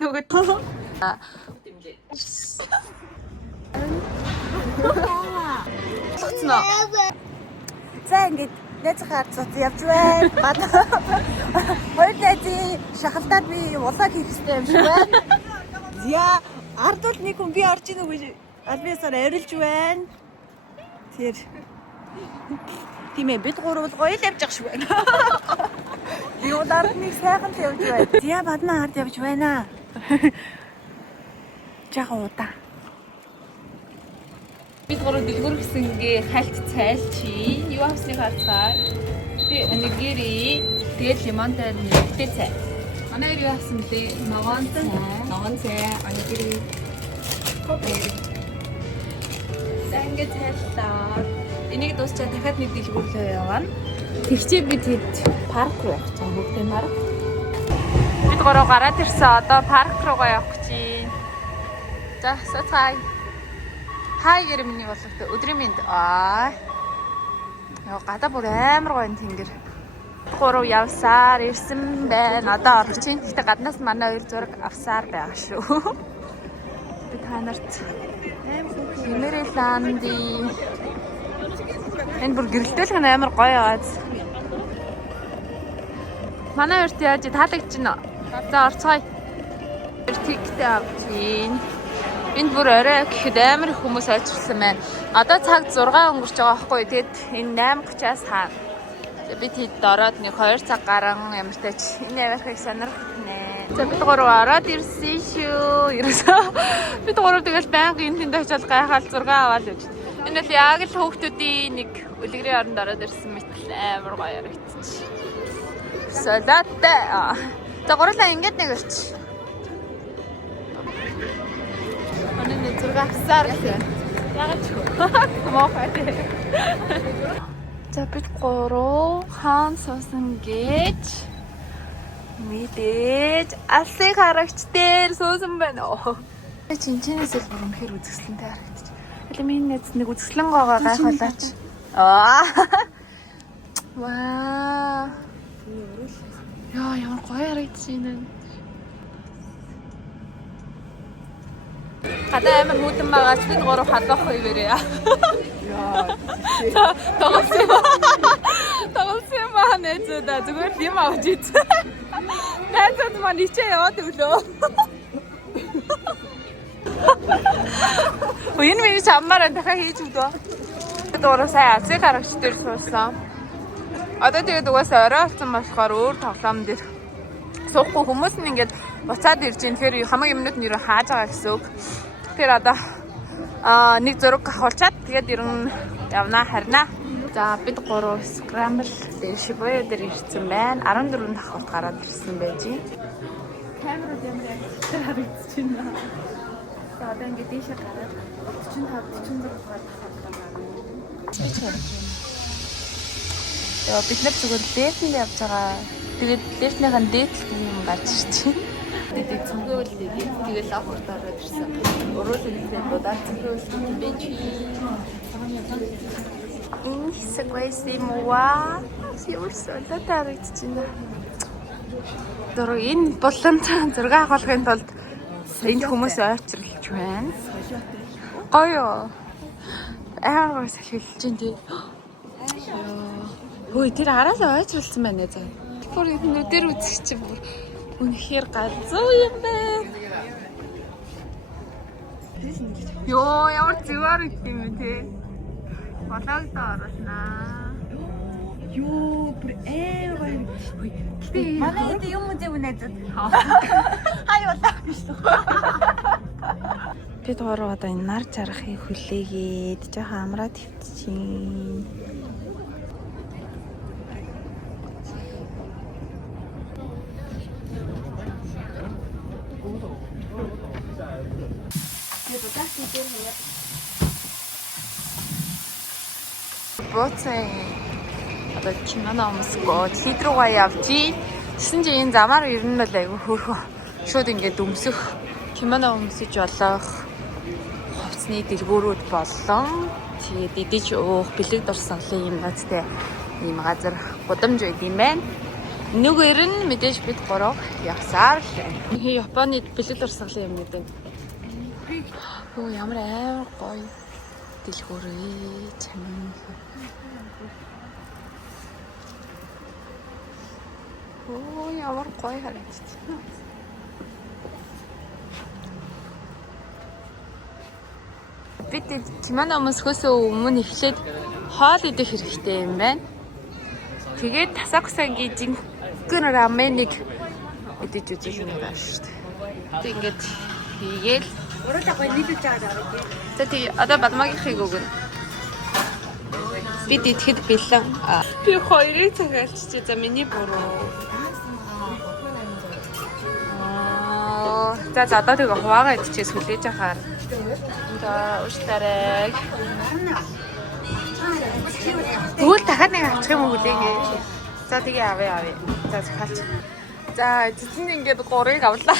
Нөгөө За ингээд найзахаар цуц явж байна. Бат. Хоёр найзын шахалтаад би улааг хийх хэрэгтэй юм шиг байна. Яа, ардвал нэг хүн би орж ийн үгүй альбиасаар арилж байна. Тэр тийм ээ бид гурав гоё л явж байгаа шүү байна. Юу дарныг сайхан л явж байна. Зя бадна ард явж байна. Жаахан удаа. бид гурав дэлгүүр гэсэнгээ хальт цайлчи. Юу авсныг харцгаа. Би онигири тэгэл лимонтай нэртэй цай. Манай юу авсан бэ? Ногоон цай, онигири. Сэнгэ цайлтаа. Энийг дуусчаа дахиад нэг дэлгүүрлөө яваа. Тэгчээ би тэд парк руу явах гэж бүгдээ парк. Бид гурав гараад ирсэн. Одоо парк руугаа явах гэж байна. За, сацай. Хай гэр миний болгохтой өдрийн минь яа гадаа бүр амар гоё тэнгэр. Гурав явсаар ирсэн байна. Одоо орж ийн. Гэтэ гаднаас манай хоёр зураг авсаар байгаа шүү. Би та нарт Мэриланди энэ бүр гэрэлтэлх нь амар гоё байгааз. Манай хоёрт яаж таалагдж байна. За орцгоё. Тэгтээ авч ийн. Энд бүр орой гэхэд амар их хүмүүс альчилсан байна. Одоо цаг 6 өнгөрч байгаа байхгүй. Тэгэд энэ 8:30-аас хаа. Би тэд ороод нэг 2 цаг гарan ямар тач энэ авирахыг сонирхнэ. За бид гурав ороод ирсэн шүү. Ерөөсөө бид гурав тэгэл байнга энэ тэнд очиод гайхаад 6 аваад явж. Энэ л яг л хүүхдүүдийн нэг үлгэрийн оронд ороод ирсэн мэт амар гоё ярагдчих. Солиотой. За гурлаа ингэж нэг өрч. Манай зураг авсаар гэсэн. Ягаад ч моохой. За бид гурав хаан суусан гэж мэдээж алсыг харагч дээр суусан байна. Чинчинээс л бүр үнэхээр үзэсгэлэнтэй харагдчих. Хэл миний нэз нэг үзэсгэлэн гоогоо гайхуулаач. Ваа. Яа ямар гоё харагдчих юм. Гадаа амар хүдэн байгаач бид гурав хадах хөвөрөө. Яа. Тоглосон маа нэзэдэ зүгээр юм авч ий. Найзууд маань ичээ яваад өглөө. Энэ миний чаммаар дахиад хийж өгдөө. Дөрөв сая азиг харагч дээр суусан. Одоо тэгээд угаасаа орой болсон болохоор өөр тоглоом дээр суухгүй хүмүүс нь ингээд буцаад ирж ийн. Тэгэхээр хамаг юмнууд нь хааж байгаа гэсэн үг. Тэгэхээр одоо нэг зураг авахулчаад тэгээд ерөн явнаа харнаа. За бид гурав скрамбл дээр Шибуя дээр ирсэн байна. 14 давхурд гараад ирсэн байж. Камерууд ямар яагаад харагдаж байна. За одоо ингээд дэше гараад 45 46 давхурд гараад. Яа бид нар зүгээр дээтэнд явж байгаа. Тэгээд дээшнийхэн дээтэл юм гарч ирчихэ. Тэгээд цогцолтой тэгээд авахд ороод ирсэн. Өрөөлөлтэй бодаад цогцолтой юм бэ чи. Сэвэйси моа. Сиурсоо татарч чинь. Дөрөв энэ буланд зураг авахын тулд энэ хүмүүс ойрчрлж байна. Гоё. Аа сахилж чинь тий. Ой тэр араасаа ойрчрлсан байна заа. Бүр нүдээр үзэх чи бүр үнэхээр галзуу юм байна. Йоо ямар зэвэр юм те. Балагдаа оруулнаа. Йоо бүр гоё. Манай энэ юм үзэв найзууд. Хаяулаа биш үү. Бид гурав одоо энэ нар жарахыг хүлээгээд жоохон амраад хөвчихин. Боцай одоо кимоно өмсгөө хэд рүүгээ явчих. Тэсэн чи энэ замаар ирнэ бол айгүй хөөрхөн. Шууд ингээд өмсөх кимоно өмсөж болох хувцсны дэлгүүрүүд болон тэгээд идэж уух бэлэг дурсан юм надтай ийм газар гудамж байд юм байна. Нүгээр нь мэдээж бид гурав явсаар л байна. Японы бэлэг дурсгалын юм гэдэг. Оо ямар амар гоё дэлгүүрээ чамин. Оо ямар гоё харагдчих. Бид кимоно өмсөхөөс өмнө эхлээд хоол идэх хэрэгтэй юм байна. Тэгээд тасакусагийн жинхэнэ раменыг идэж үзэх юм байна шүү дээ. Тэг ингээд хийгээл Уралдаа гоё нийлүүлж байгаа даа. за тий одоо бадмагийнхыг өгнө. Бид идэхэд бэлэн. Би 2-ыг цагаалчих. За миний буруу. За одоо тэгээ хуваагаа идчихээ сүлээж ахаар. За ууштарай. Тэгвэл дахиад нэг авчих юм уу гэлээ. За тэгээ авъя. За захиалч. За эцэст нь ингээд 3-ыг авлаа.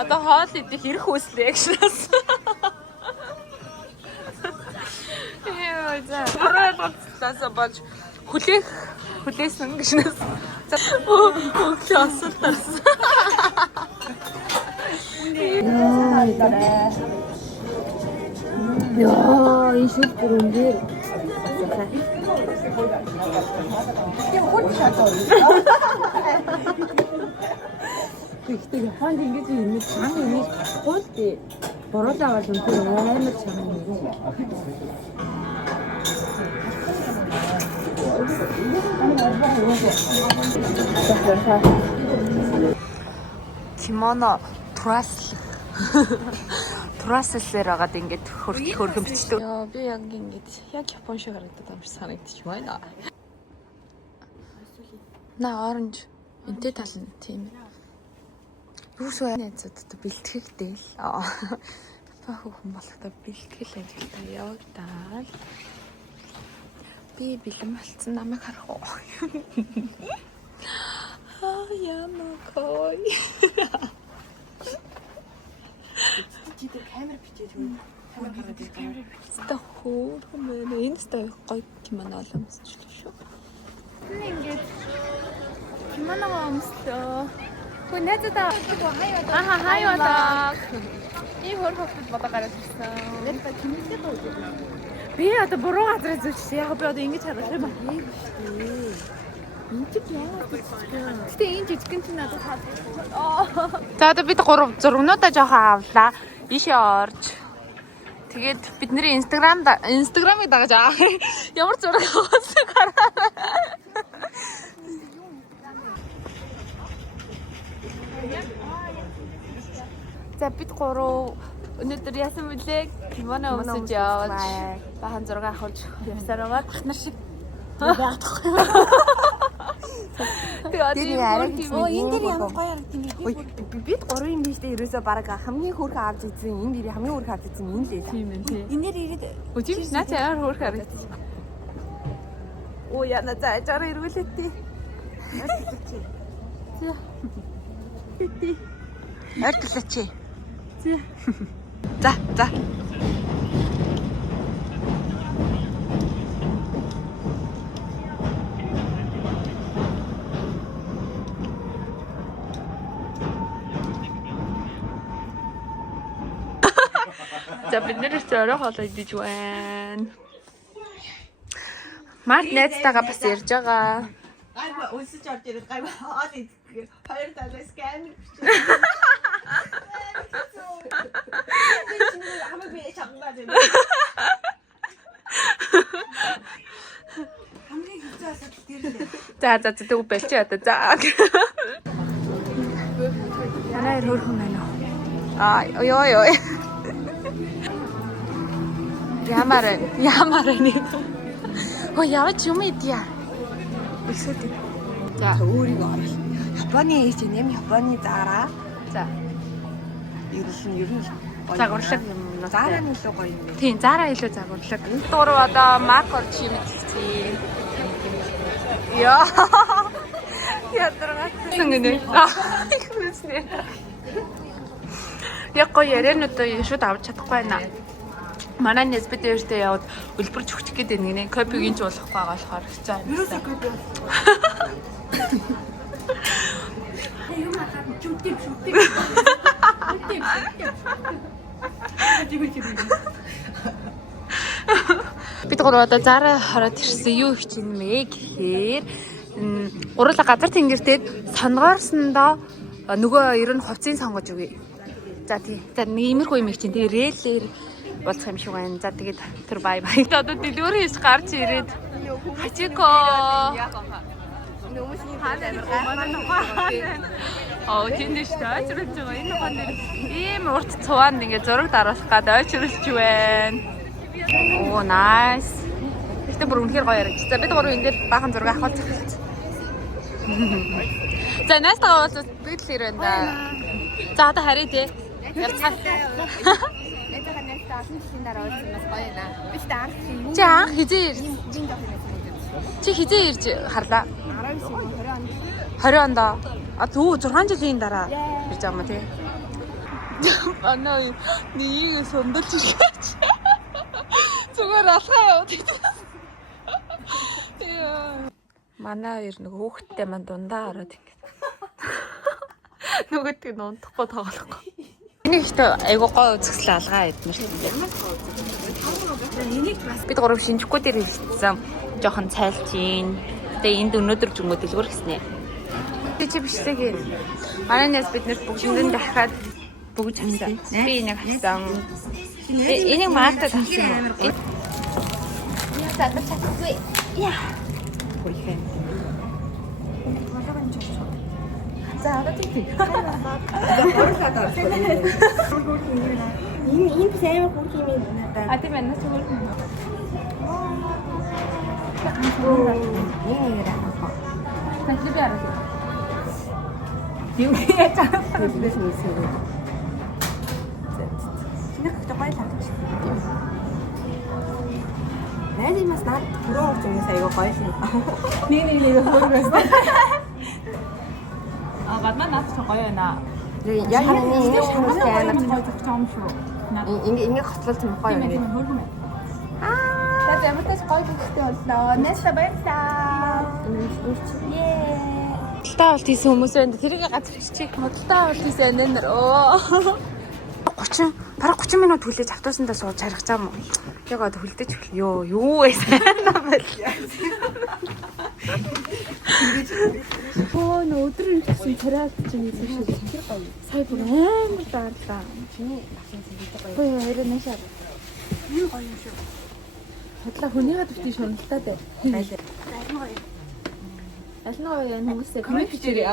Одоо хоол идэх ирэх үслээ гэшнээс. Яа, за. Оролцоосоо болж хүлээсэн гэшнээс. За өглөө осол тарсан. Яа, ишэл бүрэнгээр. Гэхдээ Японд ингэж юм чанга юм гуултээ буруулаа бол үнэхээр амар чанга юм. Кимоно траслэр агаад ингээд хөргөн бичдэг. Яа би яг ингээд яг япон шиг харагдаад юм шиг санагдчих байна. На оранж энтэй тал нь тийм. Юусоо найзуудтай бэлтгэхтэй л. Та хүүхэн болохдоо бэлтгэл ажилдаа явагдаад. Би бэлэн болцсон намайг харах уу? Яна кой. Чи камер бичиж үү? Камер гараад камер. Ста хөөрхөн байна. Энэ ста гоё кимоно оломсчлаа шүү. Ингээд кимоно өмслөө. Хөө найзаа хаяа. Ийм хөрхөд бодоо гараад ирсэн. Яг та чинийхээ гоё. Би одоо буруу газар зүгчсэн. Яг би одоо ингэж харах юм байна. Энд яагаад гэж. Гэтэ энэ жижигэн чинь надад хаад. За одоо бид 3 зургнуудаа жоохон авлаа. Ийшээ орж. Тэгээд бидний инстаграмыг дагаж аа. Ямар зураг аваасаа гараа. За бид 3 өнөөдөр яасан мөлий кимоно өмсөж яваад бахан зураг авахулж явсаар байгаа. Ах нар шиг Яагаад тахгүй. Тэгээд энэ дээр ямар гоё харагдсан бэ? Бид 3 юм биш дээ ерөөсөө баг хамгийн хөөрхөн авч ийсэн энэ дэрийн хамгийн хөөрхөн авч ийсэн энэ л. тийм ээ тийм. Энэ дээр ирээд Үгүй наа чаар хөөрх харагдчих. Оо яна за чараа ирүүлээтэй. За. ойртолооч. За. За бид нэр зөөрөө хоолой идэж байна. Март найзтайгаа бас ярьж байгаа. Гайва өсөж орж ирээд гайва хоол идэх. Хоёр талаас скан бичиж. Хамаа би чамдаа дээ. Хамгийн хэцүү асуудал дээр л. За тэг болчих одоо за. Манай хөрхөн байна уу? Ёо. Ямар нэг. Оо яваач юм идья. Өсөд. За Өөрийгөө орол. Японы ээж юм Японы зараа. за. Ер нь Загварлаг юм. Зараа нь илүү гоё юм. Тийм, зараа илүү загварлаг. Дуруу одоо марк орж юмчихсэн. Яа. Ядраа. Тэнгэнэ. Хүснэ. Яг гоё яриануудаа шууд авч чадахгүй байна. Манай нэсбэд өөртөө яваад үлбэрч өгчих гээд байна гинэ. Копиг инж болохгүй байгаа болохоор хэцүү байна. Бид гурав одоо зараа хараад ирсэн юу их чинь мэ гэхээр гурлаа газар тэнгэртээд сонгоорсондоо нөгөө ер нь хувцсыг сонгож өгье. За тий. За нэг иймэрхүү юм их чинь тэгээ рээлээр болцох юм шиг байна. За тэгээд тэр бай бай. Одоо дэлгүүр хийж гарч ирээд хачико. Аа тэндэж таачрж байгаа. Энэ хон дээр ийм урт цуваанд ингээ зураг даруулах гад ойчролж байна. Оо nice. Гэтэ бүр үнэхээр гоё яригч. За бид гурав энэ дээр баахан зураг авах хэрэгтэй. За настайгаа уулзаад бид л ирэн да. За одоо харъя тий. Явцгаа. Нэтэйгээ настайгаа олон жилийн дараа уулзсан бас гоё наа. Би ч анх юм. Чи анх хизээ ирж? Чи хизээ ирж харлаа? 20 онд. А түү 6 жилийн дараа ирж байгаа юм тий. Анаа нэг сондолж ирэх. Зүгээр алхаа яваад. Манай хоёр нөгөө хүүхдтэй маань дундаа ороод ингэ. Нөгөөдгийг нундахгүй тоглохгүй. Энийг ихтэй айгуу гой үзэсгэлэн алгаа идмэр шүү дээ. Бид гурав шинжгүй дээр хэлсэн. Жохон цайлчин. Тэгээ энд өнөөдөр ч юм уу дэлгүүр гэснэ. Чи бишлэг. Манай нэс биднэрт бүгдэнд дахиад бүгд авсан. Би энийг авсан. Энийг маалтад авсан юм. Я задаа чадгүй. Яа. Хөөе. За одоо тийм. Энэ сайн хурц юм надад. А тийм ээ нас хурц. Начали арах. Юу яа чамд хийсэн. Чиний гой татчих. Найдимас над түрүү орж ирсэн айгаа гоё шин. Нэг хөргөөс. А гадна над ч гоё байна. Яг энэ шамстай аймаг том шүү. Ингээ хотлол юм гоё юм. За ямартас гоё гэхдээ боллоо. Нэстэ баярлаа. Худалдаа авалт хийсэн хүмүүс байна. Тэрийг газар хичээх худалдаа авалт хийсэн нэр. Оо. 30 минут хүлээж автобусандаа сууж харах чам. Яг одоо хүлдэж өглөө. Юу вэ? Оо өдөр ирсэн царайт чинь тийш тэр гоё. Сая бүр амар даарлаа. Чиний машин зэвдэж гоё. Ой яруу нэшаа. Юу гоё юм шүү. Хотлоо хүний хадвтын шуналтай бай. Аль нь гоё юм хүмүүсээ коммент хийчихээ.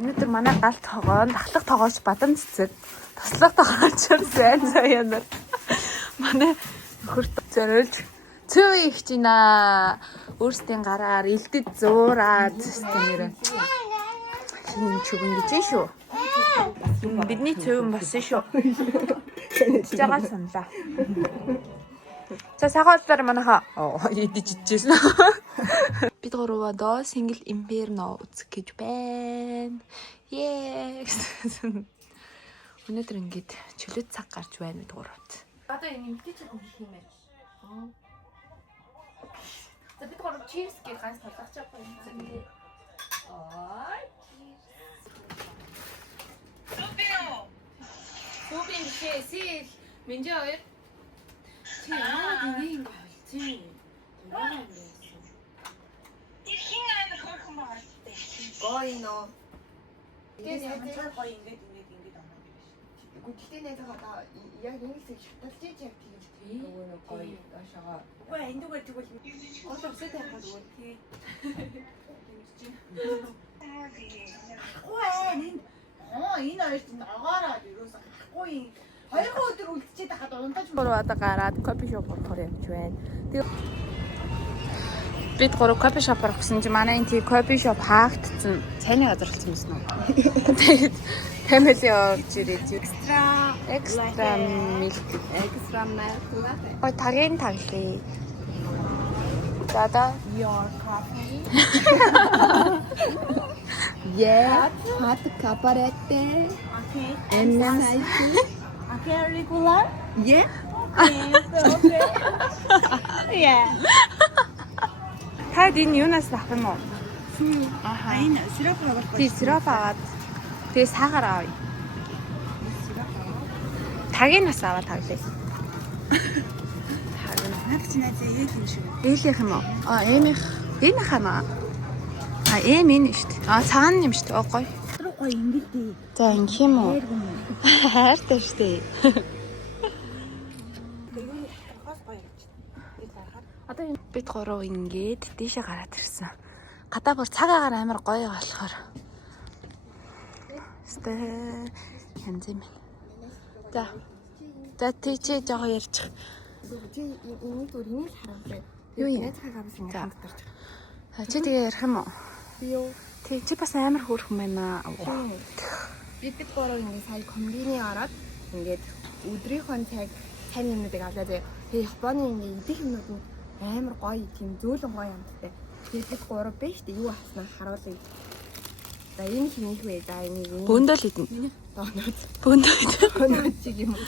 Өнөөдөр манай галт тогоон дахлах тогооч бадан цэцэд таслах тогооч сайн заяанаар манай хөрт зориулж цэв их чина өөрсдийн гараар элдэд зуураад системээр хин чүгэн гэж шүү. Бидний цэв болсон шүү. Жагаа саналаа. За сахалдар манайха идэж ижсэн. Бид гурав одоо Single Inferno үзэх гэж байна. Ее. Өнөөдөр ингээд чөлөөт цаг гарч байна бид гуравт. Одоо энэ импичэд хийх юм байна. За бид гурав cheers гэж ганц толгоч авах юм. Ой. Супин шээ минжээ хоёр. Чи яагаад ингэ болчих юм? Хин амар хөөрхөн байгаа гэдэг. Гоё нөө. Тэгээд яг гоё ингээд оноо гэж. Гэхдээ найзаагаа яг нэг хэсэг шаталж яж яг тийм нөгөө гоё доошоо. Үгүй энэ дугаар тэгвэл Олоо өсөд хайхад үгүй тий. Ой энэ энэ хоёр чинь агаараад юусан ахгүй хоёр өдөр үлдчихэд хахад унтаж Гурав одоо гараад кофе шоп орохоор явж байна. Бид гурав кофе шоп орох гэсэн чинь манай энэ кофе шоп хаагдсан. Цайны газар болсон юм байна. Тэгээд family орж ирээд extra milk. Ой тагийн таглая. Дада Your coffee. yeah. Hot caparete. Okay. And nice. Okay, regular? Yeah. Okay. Yeah. Таад энэ юунаас авах юм уу? Энэ сироп авах. Тий сироп аваад Тэгээ саагаар авъя. Тагийн нас аваа таглаа. Наад чи найз ээл юм шиг. Ээлийнх юм уу? Эмийнх. Энэ ханаа. Эм энэ шүү дээ. Цагаан юм шүү дээ. Гоё. Тэр гоё ингэдэй. За ингэх юм уу? Хайртай шүү дээ. Одоо бид гурав ингээд дээшээ гараад ирсэн. Гадаа бүр цагаагаар амар гоё болохоор. Стэй янз юм. За. За тийч жоо ярьчих. Чи энийг өргөнийг хараад. Юу юм? Найзхаа гавс ингэ хамтарч. Чи тэгээ ярих юм уу? Би юу? Тий, чи бас амар хөөрхөн байна. Бид гурав ингэ сая комбины ороод ингээд өдрийнхөө цаг юмнуудыг авлаа заяа. Тэгээ Японы ингэ идэх юмнууд нь амар гоё тийм зөөлөн гоё амттай. Тэгээ бид гурав биш үү юу хаснаа харуулъя. За энэ хинийх вэ? За энийг Бөөндөл идэнэ. Бөөндөл чиг юм уу?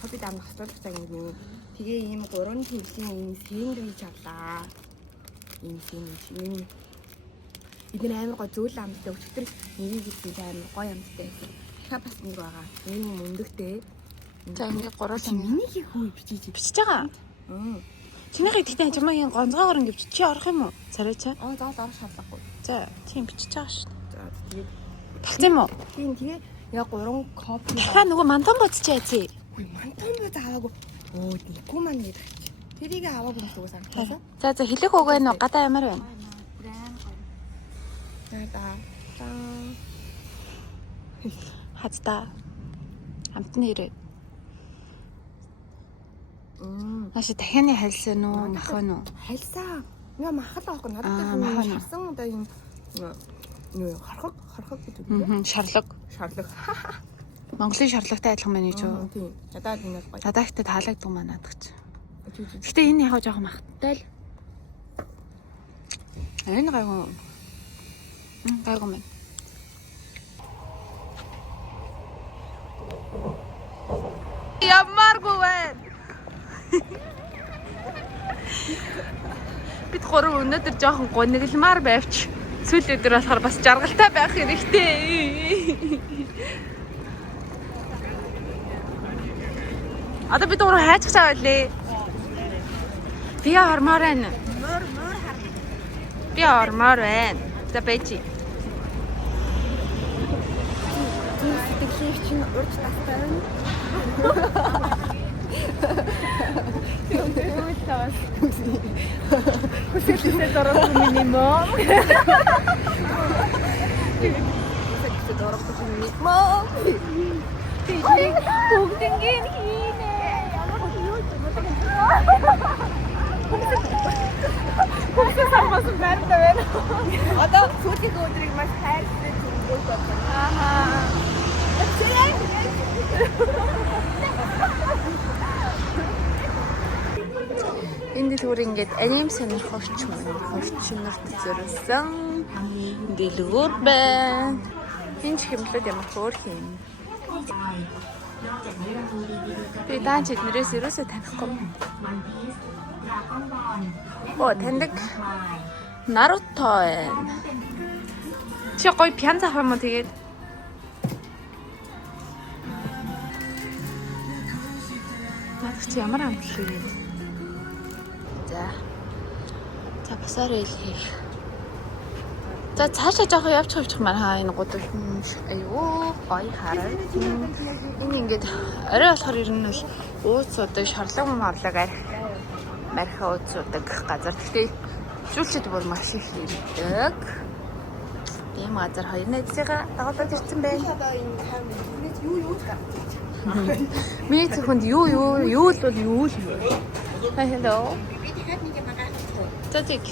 Хоббит амх хасуулах цаг юм. Тэгээ ийм 3 төвлийн ийм сэндвич авлаа. Ийм сэндвич юм. Эдгээр амар гоё зөөлөн амттай өчтөр нэгийг хийсэн амар гоё амттай. Дахиад бас нэг байгаа. Энэ мөндөгтэй. За ингээ 3 сая Миний хүү бичиж бичиж байгаа. Чинийхээ тэгтээ чамаагийн гонцгоогоор ингээ чи орох юм уу? Царайчаа. заавал орох шаардлагагүй. За, тийм бичиж байгаа шүү дээ. За тэгээд Талцсан юм уу? тийм тэгээ яг 3 копи. Дахиад нөгөө мантан боцчихъя зээ. Мантан бод аваагүй. Тэггүй маань нэг. Тэрийг аваагүй юм шиг санагдсан. За хэлэх үг байна уу? Гадаа ямар байна? За. Хацдаа. Амтны ирээ. Нааш дахианы хайлсан уу? Махын уу? Хальсаа. Яа махал аахгүй надад махал. харсан удаа юм хархаг гэдэг юм. Шарлаг. Монголын шарлагтай адилхан байна гэж юу? Тийм. Надад энэ гоё. Надаагт таалагдсан маа надагч. Гэтэ энэ яг жоохон махтай л. Энэ гайгүй. Гайгүй мэн. Ямаргүй байна. Бид гурав өнөөдөр жоохон гонигламар байвч сүүл өдөр болохоор бас жаргалтай байх хэрэгтэй. Одоо бид гурав хайчих цаа байлээ. Би ормоор байна. Би ормоор байна. За бэжи. Сэтгэлийг чинь урд тастай байна. Хүсэлтээ дөрөв минимум. Хүсэлтээ дөрөв минимум. Бүгднийг хийнэ. Ямар юу ч Хүсэл самбасан байртай байна. Одоо сүүлийн өдрийг маш хайртай зүгээс байна. Энд түр ингээд аним сонирхогч хурцнарт зориулсан дэлгүүр байна. Энэ хэмлээд ямар хөөрх юм. Би даанч эднэрээс ерөөсөө танихгүй. Таньдаг Наруто байна. Чи гоё пянз авах юм уу тэгээд? Надад чи ямар амтлаг юм. За басаар хэлхийх. За цаашаа жоохон явчих маань энэ гудал. Аюу гоё хараа. Энэ ингээд орой болохоор ер нь бол ууцуудаг шарлаг марлаг марих ууцуудаг газар. Гэхдээ шүүлчэд бүр маш их ирдэг. Ийм газар хоёр найзыгаа дагалдаад ирсэн байна. Одоо энэ камерыг юу гаргаж. Миний зөвхөнд юу л бол юу л. Hello. Би дахиад нэг юм гаргахгүй. За тийм.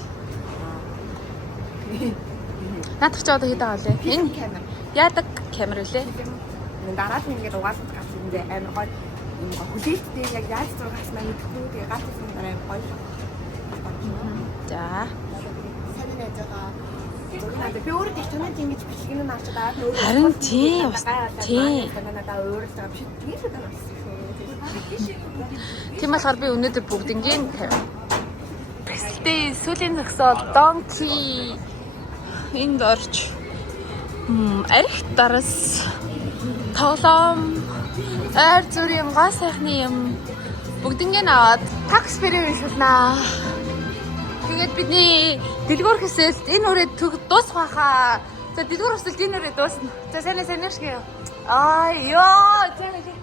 Наадах ч одоо хэд байгаа лээ? Энэ Камер. яадаг камер үлээ? Дараад нь ингээд угаалт гарсан юм дээ амар гоё юм гоё хүлээлттэй яг яаж зургаас маань мэдэхгүй тэгээ гаалтсан дараа амар гоё. За. Сайн найз байгаа. Би өөрөө тэгчнээ ингэж бичлэг нь авч байгаа. Харин тийм. Тийм. Надаа өөрөө байгаа биш. Тийм л байна. Тийм болохоор би өнөөдөр бүгднгийн Престэй сүүлийн зогсоод Донки энд орж Арих дарас тоглоом ойр зүрийн гоо сайхны юм бүгднийг аваад такс фри уншуулнаа. Тэгээд бидний дэлгүүр хэсэлд энэ үрээ дуусах байхаа. За дэлгүүр хэсэлд энэ үрээ дуусна. За сайн шигээ. Аа ёо зэ.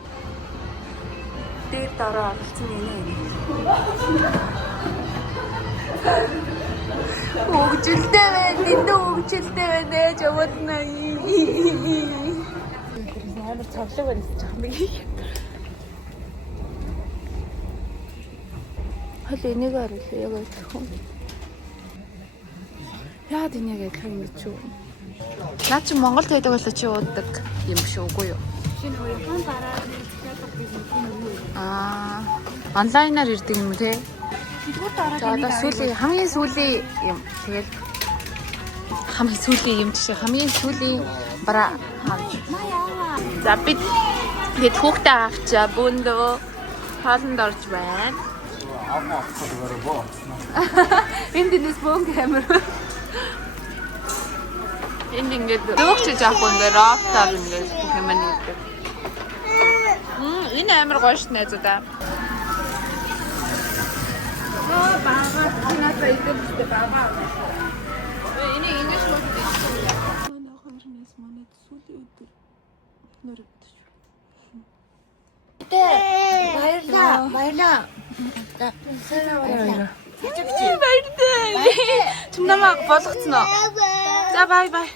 Дээр дараа олцсон энэ. Хөгжилтэй байна. Дэндүү хөгжилтэй байна ээж явуулна. Амар цавлаг байна гэж хамиг. Хол энийг оруулаа яг ойлгох. Яа тэнийг ялах юм чи юу? Наа чи Монголд байдаг болоо чи ууддаг юм шүү үгүй юу? Шинэ хоёрхан дараа захиалга бизнес юм уу? Онлайнаар ирдэг юм те. Тэгвэл дараа За одоо сүүлийн хамгийн сүүлийн юм тэгэл хамгийн сүүлийн юм чинь хамгийн сүүлийн бара хавж. За бид тэгээд хүүхдээ авчаа бөөндөө хааланд орж байна. Энд дэс бөөн камер. Энд ингээд дөгч жаахгүй ингээд рофтаар ингээд бүх юм нэгдэг. Энэ амар гоё ш найзуудаа. Баба надад идэх баба. Энийг ингэж хөөдөг. Манай хонжнээс манай сүлийн өдөр нөрөвдөж. Баярлаа. Баярлалаа. Чим намайг болгоцсон уу? За бай бай.